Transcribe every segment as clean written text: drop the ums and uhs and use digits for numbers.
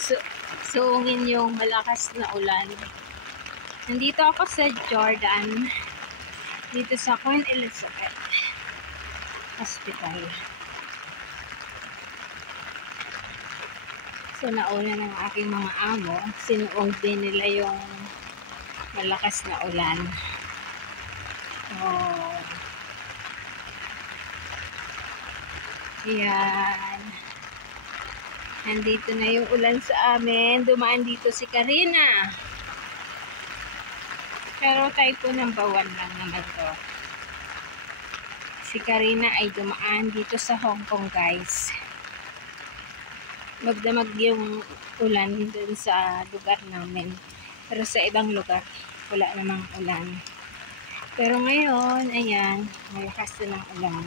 So, suungin yung malakas na ulan. Nandito ako sa Jordan. Dito sa Queen Elizabeth Hospital. So, nauna ng aking mga amo. Sinuong din nila yung malakas na ulan. Oh. Ayan. Nandito na yung ulan sa amin. Dumaan dito si Karina. Pero typhoon number 1 lang naman to. Si Karina ay dumaan dito sa Hong Kong, guys. Magdamag yung ulan dun sa lugar namin. Pero sa ibang lugar, wala namang ulan. Pero ngayon, ayan, malakas na ng ulan.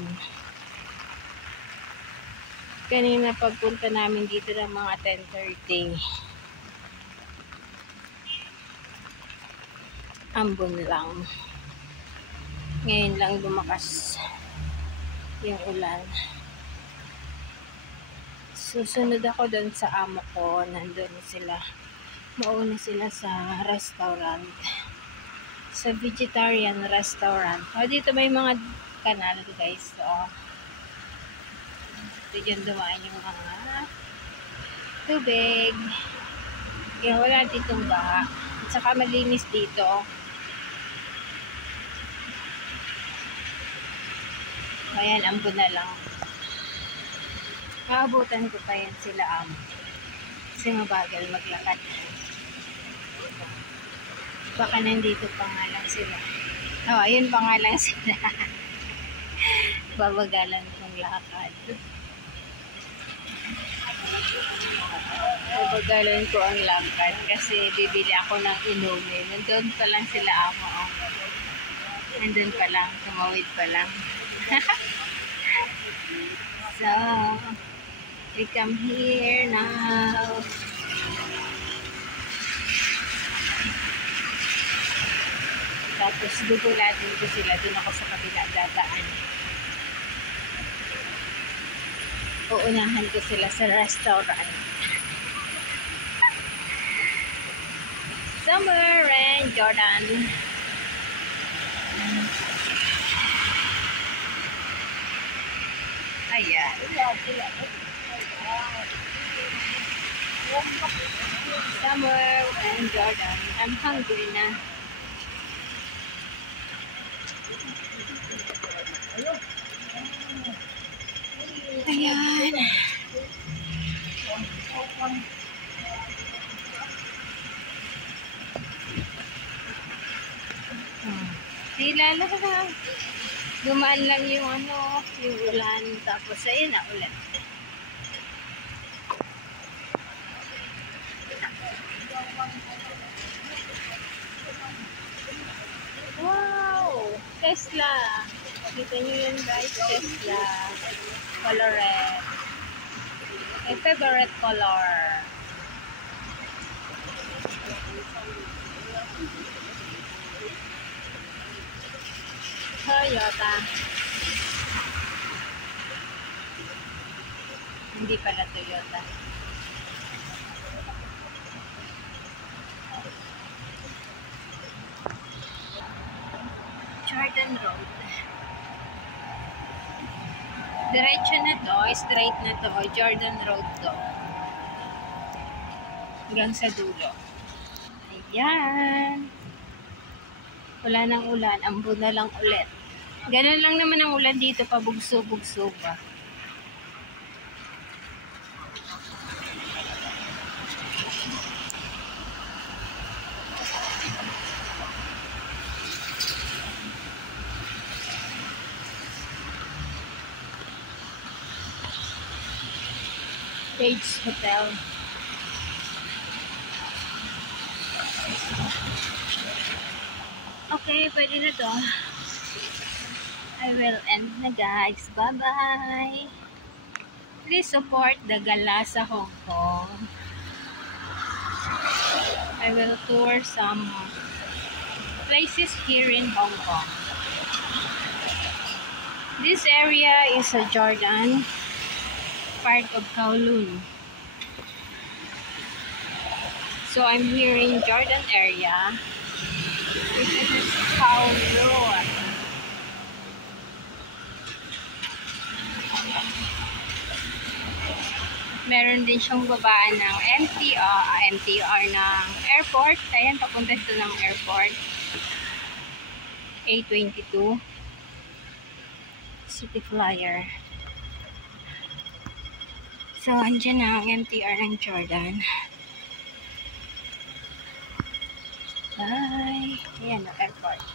Kanina pagpunta namin dito ng mga 10:30. Ambon lang. Ngayon lang lumakas yung ulan. Susunod ako doon sa amo ko. Nandun sila. Mauna sila sa restaurant. Sa vegetarian restaurant. O, dito may mga kanal, guys. So, dito dyan dumaan yung mga tubig. Kaya wala ditong baha. At saka malinis dito. Ayan, ambon na lang. Kaabutan ko pa yan sila amo. Kasi mabagal maglakad. Baka nandito pa nga lang sila. Oh, ayun pa nga lang sila. Babagalan kong lakad. Babagalan ko ang lakad kasi bibili ako ng inumin. Nandun pa lang sila amo. Nandun pa lang. Tumawid pa lang. So, we come here now. Tapos dudulatin ko sila. Doon ako sa kabila dadaan. Uunahan ko sila sa restaurant. Summer and Jordan. Ayan. Summer and Jordan. I'm hungry na. Ayan. Sila lang. Dumaan lang yung yung ulan. Tapos ayun na ulan. Wow! Tesla! Kita nyo yun, guys, Tesla. Color red. My favorite color. Toyota. Hindi pala Toyota. Jordan Road. Diretso na to, straight na to, Jordan Road to. Hanggang sa dulo. Ayan. Wala nang ulan, ambon na lang ulit. Ganun lang naman ang ulan dito, pabugso-bugso ba. Page Hotel. Okay, pwede na to. I will end na, guys. Bye-bye. Please support the gala sa Hong Kong. I will tour some places here in Hong Kong. This area is a Jordan, part of Kowloon. So, I'm here in Jordan area. This is Paulo. Meron din siyang babaan ng MTR ng airport. Ayan, papunta ito ng airport. A22. City Flyer. So, andyan na ang MTR ng Jordan. Bye! Ayan, ang airport.